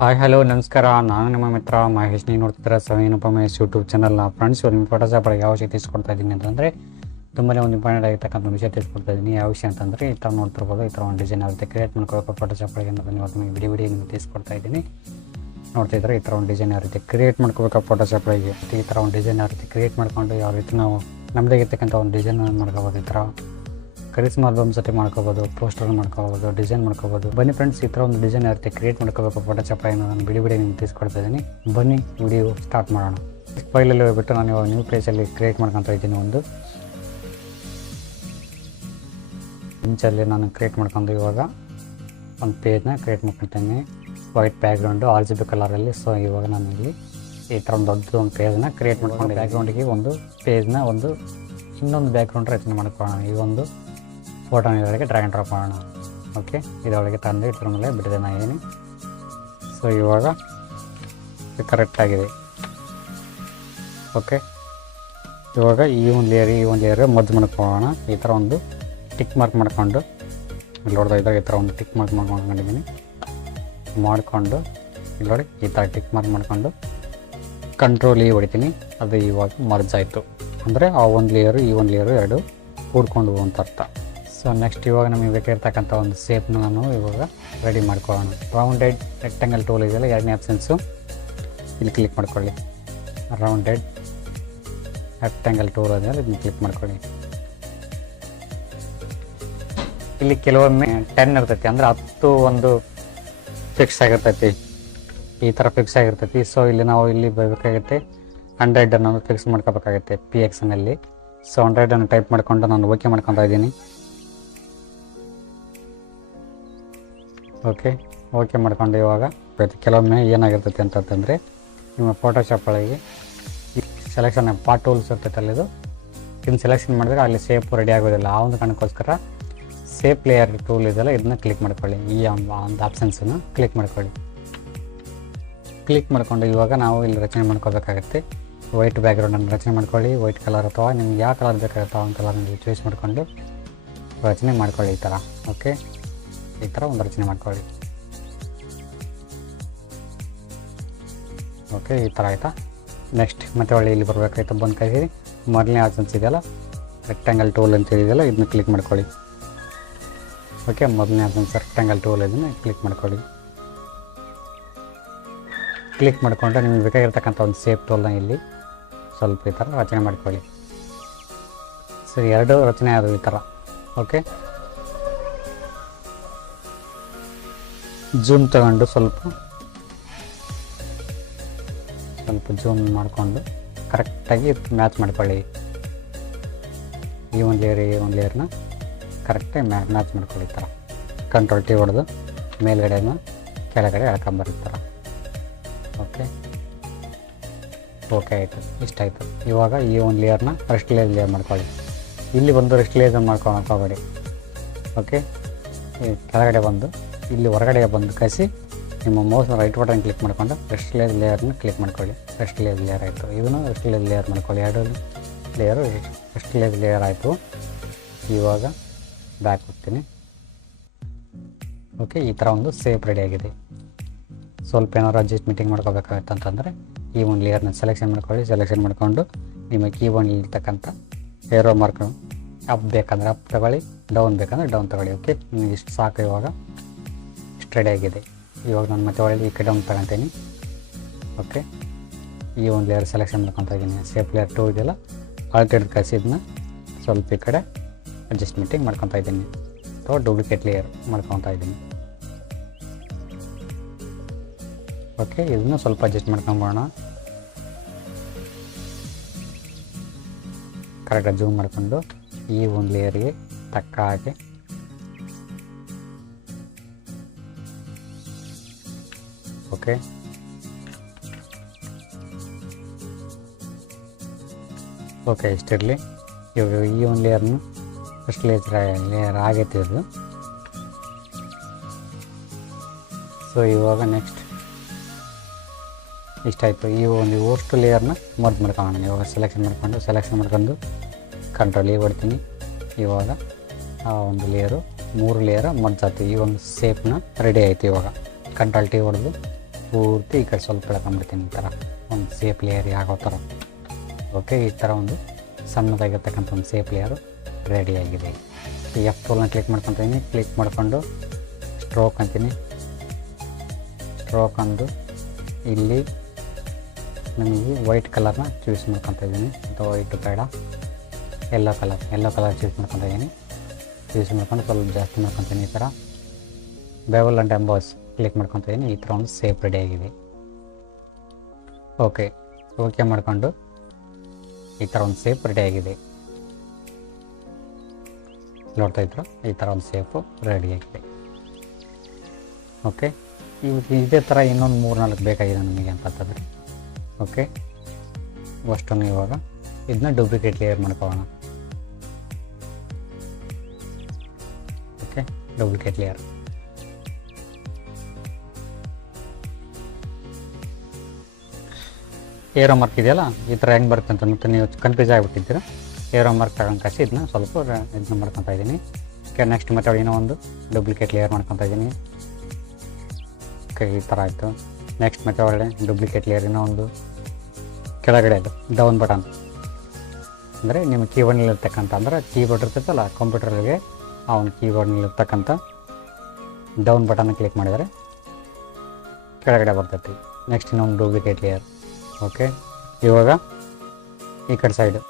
Hi hello ನಮಸ್ಕಾರ. ನಾನು ನಿಮ್ಮ ಮಿತ್ರ ಮಹೇಶ್. ನೀವು ನೋಡ್ತಿದ್ದೀರಾ ಸವೀನ್ ಉಪಮೇಶ್ ಯೂಟ್ಯೂಬ್ ಚಾನಲ್ನ ಫ್ರೆಂಡ್ಸ್ ಇವಾಗ ನಿಮ್ಮ ಫೋಟೋಶಾಪ್ ಯಾವ ವಿಷಯ ತಿಳಿಸ್ಕೊಡ್ತಾ ಇದ್ದೀನಿ ಅಂತಂದರೆ ತುಂಬಾ ಒಂದು ಇಂಪಾರ್ಟೆಂಟ್ ಆಗಿರ್ತಕ್ಕಂಥ ಒಂದು ವಿಷಯ ತಿಳಿಸ್ಕೊಡ್ತಾ ಇದ್ದೀನಿ. ಯಾವ ವಿಷಯ ಅಂತಂದರೆ, ಈ ಥರ ನೋಡ್ತಿರ್ಬೋದು, ಈ ಥರ ಒಂದು ಡಿಸೈನ್ ಆಗುತ್ತೆ. ಕ್ರಿಯೇಟ್ ಮಾಡ್ಕೋಬೇಕು ಫೋಟೋಶಾಪ್ ಒಳಗೆ ಅಂತ ಇವತ್ತು ನಿಮಗೆ ಬಿಡಿ ನಿಮಗೆ ತಿಳಿಸ್ಕೊಡ್ತಾ ಇದ್ದೀನಿ. ನೋಡ್ತಿದ್ರೆ ಈ ಥರ ಒಂದು ಡಿಸೈನ್ ಯಾವ ರೀತಿ ಕ್ರಿಯೇಟ್ ಮಾಡ್ಕೋಬೇಕು ಫೋಟೋಶಾಪ್ ಒಳಗೆ ಈ ಥರ ಒಂದು ಡಿಸೈನ್ ರೀತಿ ಕ್ರಿಯೇಟ್ ಮಾಡ್ಕೊಂಡು, ಯಾವ ರೀತಿ ನಾವು ನಮ್ಮದೇ ಇರ್ತಕ್ಕಂಥ ಒಂದು ಡಿಸೈನ್ ಮಾಡ್ಕೋಬೋದು ಈ ಥರ ಕರಿಸ್ಮ ಆಲ್ಬಮ್ ಸೆಟ್ ಮಾಡ್ಕೋಬೋದು, ಪೋಸ್ಟರ್ ಮಾಡ್ಕೋಬೋದು, ಡಿಸೈನ್ ಮಾಡ್ಕೋಬೋದು. ಬನ್ನಿ ಫ್ರೆಂಡ್ಸ್ ಈ ಥರ ಒಂದು ಡಿಸೈನ್ ಇರುತ್ತೆ ರೀತಿ ಕ್ರಿಯೇಟ್ ಮಾಡ್ಕೋಬೇಕು ಫೋಟೋಶಾಪ್ ನಾನು ಬಿಡಿ ಬಿಡಿ ನಿಮ್ಗೆ ತಿಳಿಸ್ಕೊಡ್ತಾ ಇದ್ದೀನಿ. ಬನ್ನಿ ವಿಡಿಯೋ ಸ್ಟಾರ್ಟ್ ಮಾಡೋಣ. ಫೈಲಲ್ಲಿ ಹೋಗ್ಬಿಟ್ಟು ನಾನು ಇವಾಗ ನ್ಯೂ ಪ್ಲೇಸಲ್ಲಿ ಕ್ರಿಯೇಟ್ ಮಾಡ್ಕೊತಾ ಇದ್ದೀನಿ ಒಂದು. ಇಂಚಲ್ಲಿ ನಾನು ಕ್ರಿಯೇಟ್ ಮಾಡ್ಕೊಂಡು ಇವಾಗ ಒಂದು ಪೇಜ್ನ ಕ್ರಿಯೇಟ್ ಮಾಡ್ಕೊತೀನಿ white background R G B ಕಲರಲ್ಲಿ ಸೊ ಇವಾಗ ನಾನು ಇಲ್ಲಿ ಈ ಥರ ಒಂದು ದೊಡ್ಡ ಒಂದು ಪೇಜ್ನ ಕ್ರಿಯೇಟ್ ಮಾಡ್ಕೊಂಡು ಬ್ಯಾಕ್ಗ್ರೌಂಡಿಗೆ ಒಂದು ಪೇಜ್ನ ಒಂದು ಇನ್ನೊಂದು ಬ್ಯಾಕ್ಗ್ರೌಂಡ್ ರಚನೆ ಮಾಡ್ಕೊಳ್ಳೋಣ. ಈ ಒಂದು ಫೋಟೋನ ಇದರೊಳಗೆ ಡ್ರ್ಯಾಗ್ ಡ್ರಾಪ್ ಮಾಡೋಣ. ಓಕೆ ಇದರೊಳಗೆ ತಂದು, ಇದ್ರ ಮೇಲೆ ಬಿಟ್ಟಿದೆ ನಾನು ಏನು. ಸೊ ಇವಾಗ ಕರೆಕ್ಟಾಗಿದೆ ಓಕೆ ಇವಾಗ ಈ ಒಂದು ಲೇಯರ್ ಈ ಒಂದು ಲೇಯರ್ ಮದ್ದು ಮಾಡ್ಕೊಳ್ಳೋಣ ಈ ಥರ ಒಂದು ಟಿಕ್ ಮಾರ್ಕ್ ಮಾಡ್ಕೊಂಡು ಇಲ್ಲಿ ಇದ್ದಾಗ ಈ ಥರ ಒಂದು ಟಿಕ್ ಮಾರ್ಕ್ ಮಾಡ್ಕೊಂಡಿದ್ದೀನಿ. ಮಾಡಿಕೊಂಡು ಇಲ್ಲಿ ಈ ಥರ ಟಿಕ್ ಮಾರ್ಕ್ ಮಾಡಿಕೊಂಡು ಕಂಟ್ರೋಲ್ ಈ ಹೊಡಿತೀನಿ. ಅದು ಇವಾಗ ಮರ್ಜ್ ಆಯಿತು. ಅಂದರೆ ಆ ಒಂದು ಲೇಯರು ಈ ಒಂದು ಲೇಯರು ಎರಡು ಕೂಡ್ಕೊಂಡು ಅಂತ ಅರ್ಥ ಸೊ ನೆಕ್ಸ್ಟ್ ಇವಾಗ ನಮಗೆ ಬೇಕಿರ್ತಕ್ಕಂಥ ಒಂದು ಸೇಪ್ನ ನಾನು ಇವಾಗ ರೆಡಿ ಮಾಡ್ಕೊಳ್ಳೋಣ. ರೌಂಡೆಡ್ ರೆಕ್ಟಾಂಗಲ್ ಟೂಲ್ ಇದೆಯಲ್ಲ, ಎರಡನೇ ಆಪ್ಷನ್ಸು ಇಲ್ಲಿ ಕ್ಲಿಕ್ ಮಾಡ್ಕೊಳ್ಳಿ. ರೌಂಡೆಡ್ ರೆಕ್ಟಾಂಗಲ್ ಟೂಲ್ ಅದೆಯಲ್ಲ ಇದನ್ನು ಕ್ಲಿಕ್ ಮಾಡ್ಕೊಳ್ಳಿ. ಇಲ್ಲಿ ಕೆಲವೊಮ್ಮೆ ಟೆನ್ ಇರ್ತೈತಿ, ಅಂದರೆ ಹತ್ತು ಒಂದು ಫಿಕ್ಸ್ ಆಗಿರ್ತೈತಿ. ಈ ಥರ ಫಿಕ್ಸ್ ಆಗಿರ್ತೈತಿ. ಸೊ ಇಲ್ಲಿ ನಾವು ಇಲ್ಲಿ ಬೇಕಾಗುತ್ತೆ ಹಂಡ್ರೆಡ್ ಅನ್ನೋದು ಫಿಕ್ಸ್ ಮಾಡ್ಕೋಬೇಕಾಗುತ್ತೆ ಪಿ ಎಕ್ಸ್ನಲ್ಲಿ ಸೊ ಹಂಡ್ರೆಡನ್ನು ಟೈಪ್ ಮಾಡ್ಕೊಂಡು ನಾನು ಓಕೆ ಮಾಡ್ಕೊತಾ ಇದ್ದೀನಿ. ಓಕೆ ಓಕೆ ಮಾಡ್ಕೊಂಡು ಇವಾಗ. ಕೆಲವೊಮ್ಮೆ ಏನಾಗಿರ್ತೈತೆ ಅಂತಂತಂದರೆ, ನಿಮ್ಮ ಫೋಟೋಶಾಪ್ ಒಳಗೆ ಸೆಲೆಕ್ಷನ್ ಪಾರ್ಟ್ ಟೂಲ್ಸ್ ಇರ್ತೈತಲ್ಲ ಅಲ್ಲಿದು ಇದನ್ನು ಸೆಲೆಕ್ಷನ್ ಮಾಡಿದ್ರೆ ಅಲ್ಲಿ ಸೇಫ್ ರೆಡಿ ಆಗೋದಿಲ್ಲ. ಆ ಒಂದು ಕಾರಣಕ್ಕೋಸ್ಕರ ಸೇಫ್ ಲೇಯರ್ ಟೂಲ್ ಇದೆಲ್ಲ ಇದನ್ನ ಕ್ಲಿಕ್ ಮಾಡ್ಕೊಳ್ಳಿ. ಈ ಒಂದು ಆಪ್ಷನ್ಸನ್ನು ಕ್ಲಿಕ್ ಮಾಡ್ಕೊಳ್ಳಿ. ಕ್ಲಿಕ್ ಮಾಡಿಕೊಂಡು ಇವಾಗ ನಾವು ಇಲ್ಲಿ ರಚನೆ ಮಾಡ್ಕೋಬೇಕಾಗತ್ತೆ. ವೈಟ್ ಬ್ಯಾಕ್ಗ್ರೌಂಡನ್ನು ರಚನೆ ಮಾಡ್ಕೊಳ್ಳಿ. ವೈಟ್ ಕಲರ್ ಅಥವಾ ನಿಮ್ಗೆ ಯಾವ ಕಲರ್ ಬೇಕಾಗುತ್ತೋ ಆ ಒಂದು ಕಲರ್ನಲ್ಲಿ ಚೂಸ್ ಮಾಡಿಕೊಂಡು ರಚನೆ ಮಾಡ್ಕೊಳ್ಳಿ ಈ ಥರ ಓಕೆ ಈ ಥರ ಒಂದು ರಚನೆ ಮಾಡ್ಕೊಳ್ಳಿ. ಓಕೆ, ಈ ಥರ ಆಯಿತಾ? ನೆಕ್ಸ್ಟ್ ಮತ್ತೆ ಒಳ್ಳೆ ಇಲ್ಲಿ ಬರಬೇಕಾಯ್ತು. ಬಂದು ಕೈ ಮೊದಲನೇ ಆಪ್ಷನ್ಸ್ ಇದೆಯಲ್ಲ? ರೆಕ್ಟ್ಯಾಂಗಲ್ ಟೂಲ್ ಅಂತ ಹೇಳಿದೆಯಲ್ಲ, ಇದನ್ನ ಕ್ಲಿಕ್ ಮಾಡ್ಕೊಳ್ಳಿ. ಓಕೆ, ಮೊದಲನೇ ಆಪ್ಷನ್ಸ್ ರೆಕ್ಟ್ಯಾಂಗಲ್ ಟೂಲ್ ಇದನ್ನು ಕ್ಲಿಕ್ ಮಾಡ್ಕೊಳ್ಳಿ. ಕ್ಲಿಕ್ ಮಾಡಿಕೊಂಡ್ರೆ ನಿಮಗೆ ಬೇಕಾಗಿರ್ತಕ್ಕಂಥ ಒಂದು ಸೇಫ್ ಟೂಲ್ನ ಇಲ್ಲಿ ಸ್ವಲ್ಪ ಈ ಥರ ರಚನೆ ಮಾಡ್ಕೊಳ್ಳಿ. ಸರಿ, ಎರಡು ರಚನೆ ಆದವು ಈ ಥರ. ಓಕೆ ಜೂಮ್ ತಗೊಂಡು ಸ್ವಲ್ಪ ಸ್ವಲ್ಪ ಜೂಮ್ ಮಾಡಿಕೊಂಡು ಕರೆಕ್ಟಾಗಿ ಮ್ಯಾಚ್ ಮಾಡ್ಕೊಳ್ಳಿ. ಈ ಒಂದು ಲೇಯರ್ ಈ ಒಂದು ಲೇಯರ್ನ ಕರೆಕ್ಟಾಗಿ ಮ್ಯಾ, ಮ್ಯಾಚ್ ಮಾಡ್ಕೊಳ್ಳಿ ಥರ. ಕಂಟ್ರೋಲ್ ಟಿ ಹೊಡೆದು ಮೇಲ್ಗಡೆನ ಕೆಳಗಡೆ ಎಳ್ಕೊಂಬರ್ತಾರ ಓಕೆ ಓಕೆ ಆಯಿತು. ಇಷ್ಟ ಆಯಿತು. ಇವಾಗ ಈ ಒಂದು ಲೇಯರ್ನ ರೆಸ್ಟ್ ಲೇಯರ್ ಲೇಯರ್ ಮಾಡ್ಕೊಳ್ಳಿ. ಇಲ್ಲಿ ಬಂದು ರೆಸ್ಟ್ ಲೇಯರ್ ಮಾಡ್ಕೊಂಡು ಹೋಗಬೇಡಿ ಓಕೆ ಕೆಳಗಡೆ ಬಂದು ಇಲ್ಲಿ ಹೊರಗಡೆ ಬಂದು ಕಸಿ ನಿಮ್ಮ ಮೌಸ್ನ ರೈಟ್ ಬಟನ್ ಕ್ಲಿಕ್ ಮಾಡಿಕೊಂಡು ರೆಸ್ಟ್ ಲೇಯರ್ ಲೇಯರ್ನ ಕ್ಲಿಕ್ ಮಾಡ್ಕೊಳ್ಳಿ. ರೆಸ್ಟ್ ಲೇಯರ್ ಲೇಯರ್ ಆಯಿತು. ಇದನ್ನು ರೆಸ್ಟ್ ಲೇಯರ್ ಲೇಯರ್ ಮಾಡ್ಕೊಳ್ಳಿ. ಎರಡು ಲೇಯರು ರೆಸ್ಟ್ ಲೇಯರ್ ಲೇಯರ್ ಆಯಿತು. ಇವಾಗ ಬ್ಯಾಕ್ ಹೋಗ್ತೀನಿ. ಓಕೆ ಈ ಥರ ಒಂದು ಸೇಫ್ ಆಗಿದೆ. ಸ್ವಲ್ಪ ಏನಾದ್ರು ಮಾಡ್ಕೋಬೇಕಾಗತ್ತೆ ಅಂತಂದರೆ ಈ ಒಂದು ಲೇಯರ್ನ ಸೆಲೆಕ್ಷನ್ ಮಾಡ್ಕೊಳ್ಳಿ. ಸೆಲೆಕ್ಷನ್ ಮಾಡಿಕೊಂಡು ನಿಮ್ಮ ಕೀಬೋರ್ಡ್ ಇರ್ತಕ್ಕಂಥ ಏರೋ ಮಾರ್ಕ್ ಅಪ್ ಬೇಕಂದ್ರೆ ಅಪ್ ತಗೊಳ್ಳಿ ಡೌನ್ ಬೇಕಂದ್ರೆ ಡೌನ್ ತಗೊಳ್ಳಿ. ಓಕೆ ಇಷ್ಟು ಸಾಕು ಇವಾಗ. ರೆಡಿ ಆಗಿದೆ. ಇವಾಗ ನಾನು ಮತ್ತೆ ಒಳ್ಳೆ ಈ ಕಡೆ ಒಂದು ತಗೊತೀನಿ. ಓಕೆ ಈ ಒಂದು ಲೇಯರ್ ಸೆಲೆಕ್ಷನ್ ಮಾಡ್ಕೊತಾ ಇದ್ದೀನಿ ಸೇಫ್ ಲೇಯರ್ ಟೂ ಇದೆಯಲ್ಲ ಆ ಕಡೆ ಕಳಿಸಿದ್ನ ಸ್ವಲ್ಪ ಈ ಕಡೆ ಅಡ್ಜಸ್ಟ್ಮೆಂಟಿಂಗ್ ಮಾಡ್ಕೊತಾ ಇದ್ದೀನಿ. ಅಥವಾ ಡೂಪ್ಲಿಕೇಟ್ ಲೇಯರ್ ಮಾಡ್ಕೊತಾ ಇದ್ದೀನಿ. ಓಕೆ ಇದನ್ನು ಸ್ವಲ್ಪ ಅಡ್ಜಸ್ಟ್ ಮಾಡ್ಕೊಂಬೋಣ ಕರೆಕ್ಟಾಗಿ ಜೂಮ್ ಮಾಡಿಕೊಂಡು ಈ ಒಂದು ಲೇಯರ್ಗೆ ತಕ್ಕ ಹಾಗೆ ಓಕೆ ಓಕೆ ಇಷ್ಟಿರಲಿ. ಇವಾಗ ಈ ಒಂದು ಲೇಯರ್ನು ಫಸ್ಟ್ ಲೇಯರ್ ಲೇಯರ್ ಆಗೈತೆ ಇದು. ಸೊ ಇವಾಗ ನೆಕ್ಸ್ಟ್ ಇಷ್ಟಾಯಿತು. ಈ ಒಂದು ಅಷ್ಟು ಲೇಯರ್ನ ಮರ್ಜ್ ಮಾಡ್ಕೊಳ್ಳೋಣ. ಇವಾಗ ಸೆಲೆಕ್ಷನ್ ಮಾಡ್ಕೊಂಡು ಸೆಲೆಕ್ಷನ್ ಮಾಡ್ಕೊಂಡು ಕಂಟ್ರೋಲ್ ಈ ಹೊಡ್ತೀನಿ ಇವಾಗ ಆ ಒಂದು ಲೇಯರು ಮೂರು ಲೇಯರ್ ಮರ್ಜ್ ಆಯ್ತು. ಈ ಒಂದು ಸೇಪ್ನ ರೆಡಿ ಆಯಿತು ಇವಾಗ. ಕಂಟ್ರೋಲ್ ಟಿ ಹೊಡೆದು. ಪೂರ್ತಿ ಈ ಕಡೆ ಸ್ವಲ್ಪ ಎಳ್ಕೊಂಬಿಡ್ತೀನಿ ಈ ಥರ. ಒಂದು ಸೇಫ್ ಲೇಯರ್ ಆಗೋ ಥರ. ಓಕೆ ಈ ಥರ ಒಂದು ಸಣ್ಣದಾಗಿರ್ತಕ್ಕಂಥ ಒಂದು ಸೇಫ್ ಲೇಯರು ರೆಡಿಯಾಗಿದೆ ಎಫ್ ಟೂಲ್ನ ಕ್ಲಿಕ್ ಮಾಡ್ಕೊತೀನಿ. ಕ್ಲಿಕ್ ಮಾಡಿಕೊಂಡು ಸ್ಟ್ರೋಕ್ ಅಂತೀನಿ. ಸ್ಟ್ರೋಕ್ ಅಂದು ಇಲ್ಲಿ ನಮಗೆ ವೈಟ್ ಕಲರ್ನ ಚೂಸ್ ಮಾಡ್ಕೊತಾ ಇದ್ದೀನಿ. ಅಥವಾ ವೈಟ್ ಬೇಡ. Yellow colour yellow colour choose ಮಾಡ್ಕೊತ ಇದ್ದೀನಿ. ಚೂಸ್ ಮಾಡ್ಕೊಂಡು ಸ್ವಲ್ಪ ಜಾಸ್ತಿ ಮಾಡ್ಕೊತೀನಿ ಈ ಥರ. ಬೆವಲ್ ಆ್ಯಂಡ್ ಎಂಬಾಸ್ ಕ್ಲಿಕ್ ಮಾಡ್ಕೊತಾ ಈ ಥರ ಒಂದು ಸೇಫ್ ರೆಡಿ ಆಗಿದೆ. ಓಕೆ ಓಕೆ ಮಾಡ್ಕೊಂಡು ಈ ಥರ ಒಂದು ಸೇಫ್ ರೆಡಿ ಆಗಿದೆ. ನೋಡ್ತಾ ಇದ್ರು, ಈ ಥರ ಒಂದು ಸೇಫು ರೆಡಿ ಆಗಿದೆ. ಓಕೆ ಇವಾಗ ಇದೇ ಥರ ಇನ್ನೊಂದು ಮೂರು ನಾಲ್ಕು ಬೇಕಾಗಿದೆ ನಮಗೆ ಅಂತಂತಂದರೆ ಓಕೆ ಅಷ್ಟೊಂದು ಇವಾಗ ಇದನ್ನ ಡೂಪ್ಲಿಕೇಟ್ ಲೇಯರ್ ಮಾಡ್ಕೊಳ್ಳೋಣ. Okay duplicate layer arrow mark ಇದೆಯಲ್ಲ? ಈ ಥರ ಹೆಂಗೆ ಬರುತ್ತೆ ಅಂತ ನೀವು ಕನ್ಫ್ಯೂಸ್ ಆಗಿಬಿಟ್ಟಿದ್ದೀರ? ಏರೋ ಮಾರ್ಕ್ ತಗೊಂಡು ಕಸಿ ಇದನ್ನ ಸ್ವಲ್ಪ ಇದನ್ನ ಮಾಡ್ಕೊತಾ ಇದ್ದೀನಿ. ಓಕೆ ನೆಕ್ಸ್ಟ್ ಮತ್ತೆ ಏನೋ ಒಂದು ಡೂಪ್ಲಿಕೇಟ್ ಲೇಯರ್ ಮಾಡ್ಕೊತಾ ಇದ್ದೀನಿ. ಓಕೆ ಈ ಥರ ಆಯಿತು. ನೆಕ್ಸ್ಟ್ ಮತ್ತೆ ಒಳ್ಳೆ ಡೂಪ್ಲಿಕೇಟ್ ಲೇಯರ್ ಏನೋ ಒಂದು ಕೆಳಗಡೆ ಅದು ಡೌನ್ ಬಟನ್ ಅಂದರೆ ನಿಮ್ಮ ಕೀಬೋರ್ಡ್ನಲ್ಲಿ ಇರ್ತಕ್ಕಂಥ ಅಂದ್ರೆ ಕೀಬೋರ್ಡ್ ಇರ್ತೈತಲ್ಲ ಕಂಪ್ಯೂಟರ್ಗೆ ಆ ಒಂದು ಕೀಬೋರ್ಡ್ನಲ್ಲಿ ಇರ್ತಕ್ಕಂಥ ಡೌನ್ ಬಟನ್ ಕ್ಲಿಕ್ ಮಾಡಿದರೆ ಕೆಳಗಡೆ ಬರ್ತೈತಿ. ನೆಕ್ಸ್ಟ್ ಇನ್ನೊಂದು ಡೂಪ್ಲಿಕೇಟ್ ಲೇಯರ್ ಓಕೆ? ಇವಾಗ ಈ ಕಡೆ ಸೈಡು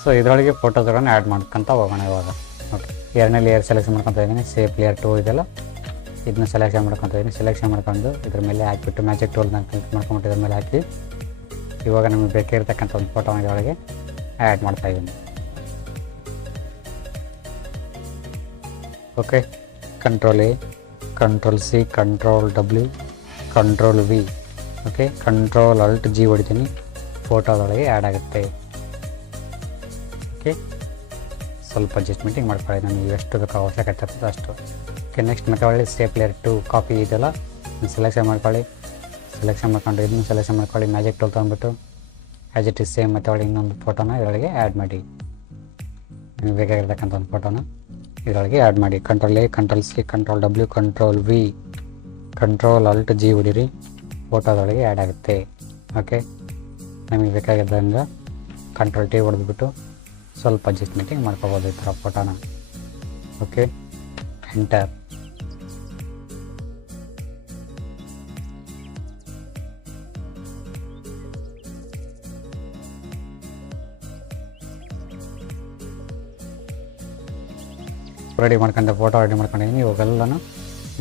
ಸೊ ಇದರೊಳಗೆ ಫೋಟೋಸ್ಗಳನ್ನು ಆ್ಯಡ್ ಮಾಡ್ಕೊಂತ ಹೋಗೋಣ ಇವಾಗ. ಓಕೆ ಎರಡನೇ ಲೇಯರ್ ಸೆಲೆಕ್ಷನ್ ಮಾಡ್ಕೊತಾ ಇದ್ದೀನಿ ಸೇಫ್ ಲೇಯರ್ ಟೂ ಇದೆಲ್ಲ. ಇದನ್ನ ಸೆಲೆಕ್ಷನ್ ಮಾಡ್ಕೊತ ಇದ್ದೀನಿ ಸೆಲೆಕ್ಷನ್ ಮಾಡ್ಕೊಂಡು ಇದ್ರ ಮೇಲೆ ಹಾಕಿಬಿಟ್ಟು ಮ್ಯಾಜಿಕ್ ಟೂಲ್ನ ಕ್ಲಿಕ್ ಮಾಡ್ಕೊಂಬಿಟ್ಟು ಇದ್ರ ಮೇಲೆ ಹಾಕಿ ಇವಾಗ ನಮಗೆ ಬೇಕಿರ್ತಕ್ಕಂಥ ಒಂದು ಫೋಟೋ ಇದರೊಳಗೆ ಆ್ಯಡ್ ಮಾಡ್ತಾ ಇದ್ದೀನಿ okay control control C control W control V okay control alt G ಹೊಡಿತೀನಿ. ಫೋಟೋದೊಳಗೆ ಆ್ಯಡ್ ಆಗುತ್ತೆ. ಓಕೆ ಸ್ವಲ್ಪ ಅಡ್ಜಸ್ಟ್ಮೆಂಟಿಂಗ್ ಮಾಡ್ಕೊಳ್ಳಿ ನಮಗೆ ಎಷ್ಟು ಬೇಕು ಅವಶ್ಯಕತೆ ಇರ್ತದೆ ಅಷ್ಟು. ಓಕೆ ನೆಕ್ಸ್ಟ್ ಮತ್ತೆ ಒಳ್ಳೆ ಸೇಪ್ ಲೇಯರ್ ಟು ಕಾಪಿ ಇದೆಲ್ಲ ಸೆಲೆಕ್ಷನ್ ಮಾಡ್ಕೊಳ್ಳಿ. ಸೆಲೆಕ್ಷನ್ ಮಾಡ್ಕೊಂಡು ಇದನ್ನು ಸೆಲೆಕ್ಷನ್ ಮಾಡ್ಕೊಳ್ಳಿ. ಮ್ಯಾಜಿಕ್ ಟೂಲ್ ತೊಗೊಂಡ್ಬಿಟ್ಟು ಆ್ಯಸ್ ಇಟ್ ಇಸ್ ಸೇಮ್ ಮತ್ತೆ ಒಳ್ಳೆ ಇನ್ನೊಂದು ಫೋಟೋನ ಇದರೊಳಗೆ ಆ್ಯಡ್ ಮಾಡಿ. ನಿಮಗೆ ಬೇಕಾಗಿರ್ತಕ್ಕಂಥ ಒಂದು ಫೋಟೋನ ಇದರೊಳಗೆ ಆ್ಯಡ್ ಮಾಡಿ. Control A control C control W control V control alt G ಹೊಡಿರಿ ಫೋಟೋದೊಳಗೆ ಆ್ಯಡ್ ಆಗುತ್ತೆ. ಓಕೆ ನಮಗೆ ಬೇಕಾಗಿದ್ದಂಗೆ ಕಂಟ್ರೋಲ್ ಟಿ ಹೊಡೆದ್ಬಿಟ್ಟು ಸ್ವಲ್ಪ ಅಡ್ಜಸ್ಟ್ಮೆಂಟಿಂಗ್ ಮಾಡ್ಕೋಬೋದು ಈ ಥರ ಫೋಟೋನ ಓಕೆ ಎಂಟರ್ ರೆಡಿ ಮಾಡ್ಕೊಂಡೆ ಫೋಟೋ ರೆಡಿ ಮಾಡ್ಕೊಂಡಿದ್ದೀನಿ ಇವಾಗೆಲ್ಲನೂ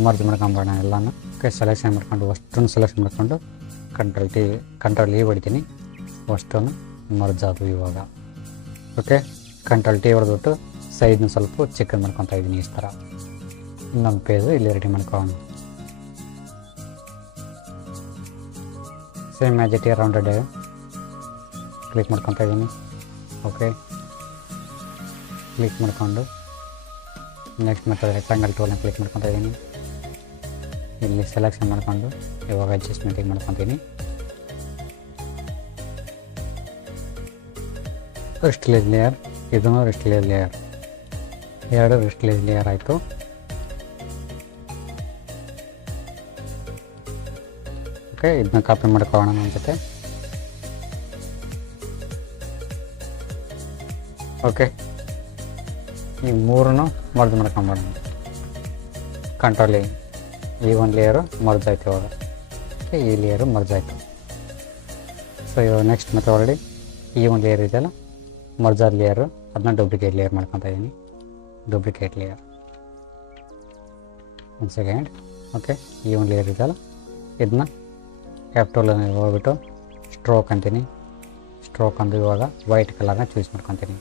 ಮರ್ಜ್ ಮಾಡ್ಕೊಂಬೋಣ ಎಲ್ಲನೂ. ಓಕೆ ಸೆಲೆಕ್ಷನ್ ಮಾಡ್ಕೊಂಡು ಅಷ್ಟನ್ನು ಸೆಲೆಕ್ಷನ್ ಮಾಡ್ಕೊಂಡು ಕಂಟ್ರೋಲ್ ಟಿ ಕಂಟ್ರೋಲ್ ಇ ಹೊಡಿತೀನಿ. ಅಷ್ಟನ್ನು ಮರ್ಜ್ ಆದವು ಇವಾಗ. ಓಕೆ ಕಂಟ್ರೋಲ್ ಟಿ ಹೊಡೆದ್ಬಿಟ್ಟು ಸೈಜ್ನ ಸ್ವಲ್ಪ ಚಿಕನ್ ಮಾಡ್ಕೊತಾ ಇದ್ದೀನಿ ಈ ಥರ ಇನ್ನೊಂದು ಪೇಜು ಇಲ್ಲಿ ರೆಡಿ ಮಾಡ್ಕೊಳ್ಳೋಣ. ಸೇಮ್ ಮ್ಯಾಜಿಟಿ ರೌಂಡೆಡ್ ಕ್ಲಿಕ್ ಮಾಡ್ಕೊತಾ ಇದ್ದೀನಿ ಓಕೆ ಕ್ಲಿಕ್ ಮಾಡ್ಕೊಂಡು ನೆಕ್ಸ್ಟ್ ಮತ್ತೆ ರೆಕ್ಟಾಂಗಲ್ ಟೂಲ್ನ ಕ್ಲಿಕ್ ಮಾಡ್ಕೊತಾ ಇಲ್ಲಿ ಸೆಲೆಕ್ಷನ್ ಮಾಡ್ಕೊಂಡು, ಇವಾಗ ಅಡ್ಜಸ್ಟ್ಮೆಂಟಿಗೆ ಮಾಡ್ಕೊತೀನಿ ರಿಸ್ಟ್ಲೇಜ್ ಲೇಯರ್ ಇದನ್ನು ರಿಸ್ಟ್ಲೇಜ್ ಲೇಯರ್ ಎರಡು ರಿಸ್ಟ್ಲೇಜ್ ಲೇಯರ್ ಆಯಿತು. ಓಕೆ ಇದನ್ನ ಕಾಪಿ ಮಾಡ್ಕೊಳ್ಳೋಣ ನನ್ನ ಜೊತೆ. ಓಕೆ ಈ ಮೂರನ್ನು ಮರ್ಜ್ ಮಾಡ್ಕೊಂಬಿಡೋಣ ಕಂಟ್ರೋಲ್ ಈ ಒಂದು ಲೇಯರು ಮರ್ಜ್ ಆಯ್ತು ಇವಾಗ. ಓಕೆ ಈ ಲೇಯರು ಮರ್ಜ್ ಆಯಿತು ಸೊ ಇವಾಗ ನೆಕ್ಸ್ಟ್ ಮತ್ತೆ ಆಲ್ರೆಡಿ ಈ ಒಂದು ಲೇಯರ್ ಇದೆಯಲ್ಲ? ಮರ್ಜಾದ ಲೇಯರು ಅದನ್ನ ಡೂಪ್ಲಿಕೇಟ್ ಲೇಯರ್ ಮಾಡ್ಕೊತಾ ಇದ್ದೀನಿ ಡೂಪ್ಲಿಕೇಟ್ ಲೇಯರ್ ಒಂದು ಸೆಕೆಂಡ್ ಓಕೆ ಈ ಒಂದು ಲೇಯರ್ ಇದೆಯಲ್ಲ? ಇದನ್ನ ಕ್ಯಾಪ್ಟೋಲಲ್ಲಿ ಹೋಗ್ಬಿಟ್ಟು ಸ್ಟ್ರೋಕ್ ಅಂತೀನಿ. ಸ್ಟ್ರೋಕ್ ಅಂದು ಇವಾಗ ವೈಟ್ ಕಲರ್ನ ಚೂಸ್ ಮಾಡ್ಕೊತೀನಿ.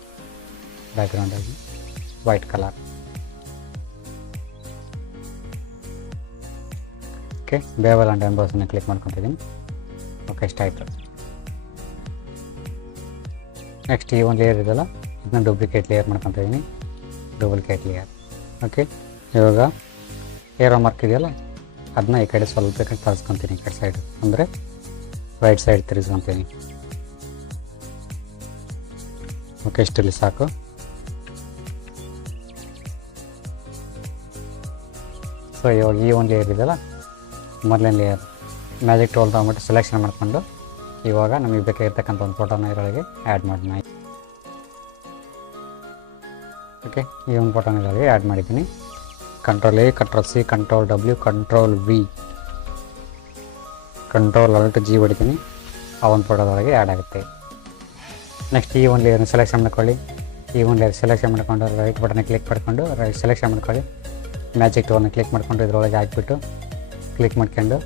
ಬ್ಯಾಕ್ಗ್ರೌಂಡಾಗಿ white colour okay bevel and ಎಂಬೋಸನ್ನು click ಮಾಡ್ಕೊತಿದ್ದೀನಿ. ಓಕೆ ಇಷ್ಟ ಆಯಿತು. ನೆಕ್ಸ್ಟ್ ಈ ಒಂದು ಲೇಯರ್ ಇದೆಯಲ್ಲ, ಇದನ್ನ ಡೂಪ್ಲಿಕೇಟ್ ಲೇಯರ್ ಮಾಡ್ಕೊತಿದ್ದೀನಿ. ಡೂಪ್ಲಿಕೇಟ್ ಲೇಯರ್ ಓಕೆ ಇವಾಗ ಏರೋ ಮಾರ್ಕ್ ಇದೆಯಲ್ಲ ಅದನ್ನ ಈ ಕಡೆ ಸ್ವಲ್ಪ ಈ ಕಡೆ ತರಿಸ್ಕೊತೀನಿ ಈ ಕಡೆ ಸೈಡ್ ಅಂದರೆ ರೈಟ್ ಸೈಡ್ ತಿರುಗಿಸ್ಕೊತೀನಿ ಓಕೆ ಇಷ್ಟರಲ್ಲಿ ಸಾಕು. ಸೊ ಇವಾಗ ಈ ಒಂದು ಲೇಯರ್ ಇದೆಯಲ್ಲ ಮೊದಲನೇ ಲೇಯರ್ ಮ್ಯಾಜಿಕ್ ಟೋಲ್ ತೊಗೊಂಬಿಟ್ಟು ಸೆಲೆಕ್ಷನ್ ಮಾಡಿಕೊಂಡು ಇವಾಗ ನಮಗೆ ಬೇಕಾಗಿರ್ತಕ್ಕಂಥ ಒಂದು ಫೋಟೋನ ಇದರೊಳಗೆ ಆ್ಯಡ್ ಮಾಡೋಣ ಓಕೆ ಈ ಒಂದು ಫೋಟೋನ ಇದರೊಳಗೆ ಆ್ಯಡ್ ಮಾಡಿದ್ದೀನಿ. Control A control C control W control V control alt G ಹೊಡಿತೀನಿ. ಆ ಒಂದು ಫೋಟೋದೊಳಗೆ ಆ್ಯಡ್ ಆಗುತ್ತೆ. ನೆಕ್ಸ್ಟ್ ಈ ಒಂದು ಲೇಯರ್ನ ಸೆಲೆಕ್ಷನ್ ಮಾಡ್ಕೊಳ್ಳಿ. ಈ ಒಂದು ಲೇಯರ್ ಸೆಲೆಕ್ಷನ್ ಮಾಡಿಕೊಂಡು ರೈಟ್ ಬಟನ್ ಕ್ಲಿಕ್ ಮಾಡಿಕೊಂಡು ರೈಟ್ ಸೆಲೆಕ್ಷನ್ ಮಾಡ್ಕೊಳ್ಳಿ. ಮ್ಯಾಜಿಕ್ ಟೋನ್ ಕ್ಲಿಕ್ ಮಾಡಿಕೊಂಡು ಇದರೊಳಗೆ ಹಾಕ್ಬಿಟ್ಟು ಕ್ಲಿಕ್ ಮಾಡ್ಕೊಂಡು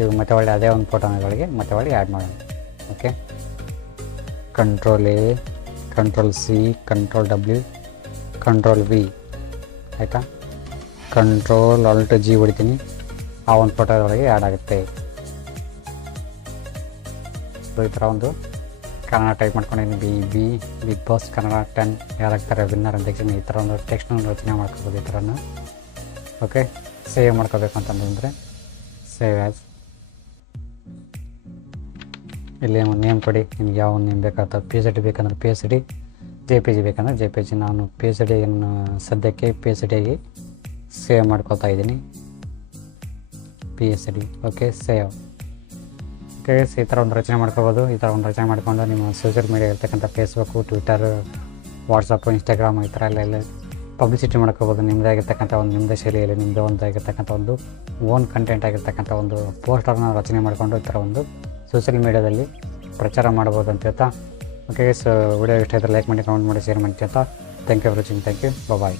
ಇವು ಮತ್ತೆ ಒಳ್ಳೆ ಅದೇ ಒಂದು ಫೋಟೋನಗಳಿಗೆ ಮತ್ತೆ ಒಳ್ಳೆ ಆ್ಯಡ್ ಮಾಡೋಣ. Okay control A control C control W control V ಆಯಿತಾ? ಕಂಟ್ರೋಲ್ ಅಲ್ಟ್ ಜಿ ಹೊಡಿತೀನಿ. ಆ ಒಂದು ಫೋಟೋದೊಳಗೆ ಆ್ಯಡ್ ಆಗುತ್ತೆ. ಈ ಥರ ಒಂದು ಕನ್ನಡ ಟೈಪ್ ಮಾಡ್ಕೊಂಡಿದ್ದೀನಿ. B B Bigg Boss Kannada ten ಯಾರಾಗ್ತಾರೆ winner ಅಂತ ಈ ಥರ ಒಂದು ಟೆಕ್ಸ್ಟ್ನ ರಚನೆ ಮಾಡ್ಕೋಬೋದು ಈ ಥರನ ಓಕೆ ಸೇವ್ ಮಾಡ್ಕೋಬೇಕು ಅಂತಂದರೆ. ಸೇವ್ ಆ್ಯಸ್ ಇಲ್ಲಿ ಒಂದು ನೇಮ್ ಕೊಡಿ, ನಿಮ್ಗೆ ಯಾವ ನೇಮ್ ಬೇಕಾಗ್ತದೆ ಪಿ ಎಚ್ ಡಿ ಬೇಕಂದ್ರೆ P H D J P G ಬೇಕಂದ್ರೆ ಜೆ ಪಿ ಜಿ ನಾನು ಪಿ ಎಚ್ ಡಿಯನ್ನು ಸದ್ಯಕ್ಕೆ ಪಿ ಎಚ್ ಡಿಯಾಗಿ ಸೇವ್ ಮಾಡ್ಕೊತಾ ಇದ್ದೀನಿ. P H D okay save. Okay ಈ ಥರ ಒಂದು ರಚನೆ ಮಾಡ್ಕೋಬೋದು. ಈ ಥರ ಒಂದು ರಚನೆ ಮಾಡ್ಕೊಂಡು ನಿಮ್ಮ ಸೋಷಿಯಲ್ ಮೀಡಿಯಾ ಇರ್ತಕ್ಕಂಥ ಫೇಸ್ಬುಕ್ಕು ಟ್ವಿಟರ್ ವಾಟ್ಸಪ್ಪು ಇನ್ಸ್ಟಾಗ್ರಾಮು ಈ ಥರ ಎಲ್ಲ ಎಲ್ಲ ಪಬ್ಲಿಸಿಟಿ ಮಾಡ್ಕೋಬೋದು ನಿಮ್ಮದೇ ಆಗಿರ್ತಕ್ಕಂಥ ಒಂದು ನಿಮ್ಮದೇ ಶೈಲಿಯಲ್ಲಿ ನಿಮ್ಮದೇ ಒಂದು ಆಗಿರ್ತಕ್ಕಂಥ ಒಂದು ಓನ್ ಕಂಟೆಂಟ್ ಆಗಿರ್ತಕ್ಕಂಥ ಒಂದು ಪೋಸ್ಟರ್ನ ರಚನೆ ಮಾಡಿಕೊಂಡು ಈ ಥರ ಒಂದು ಸೋಷಿಯಲ್ ಮೀಡಿಯಾದಲ್ಲಿ ಪ್ರಚಾರ ಮಾಡ್ಬೋದು ಅಂತ ಹೇಳ್ತಾ. ಓಕೆ ಸೊ ವಿಡಿಯೋ ಇಷ್ಟ ಆಯ್ತು ಲೈಕ್ ಮಾಡಿ ಕಮೆಂಟ್ ಮಾಡಿ ಶೇರ್ ಮಾಡಿ ಅಂತ thank you for watching thank you bye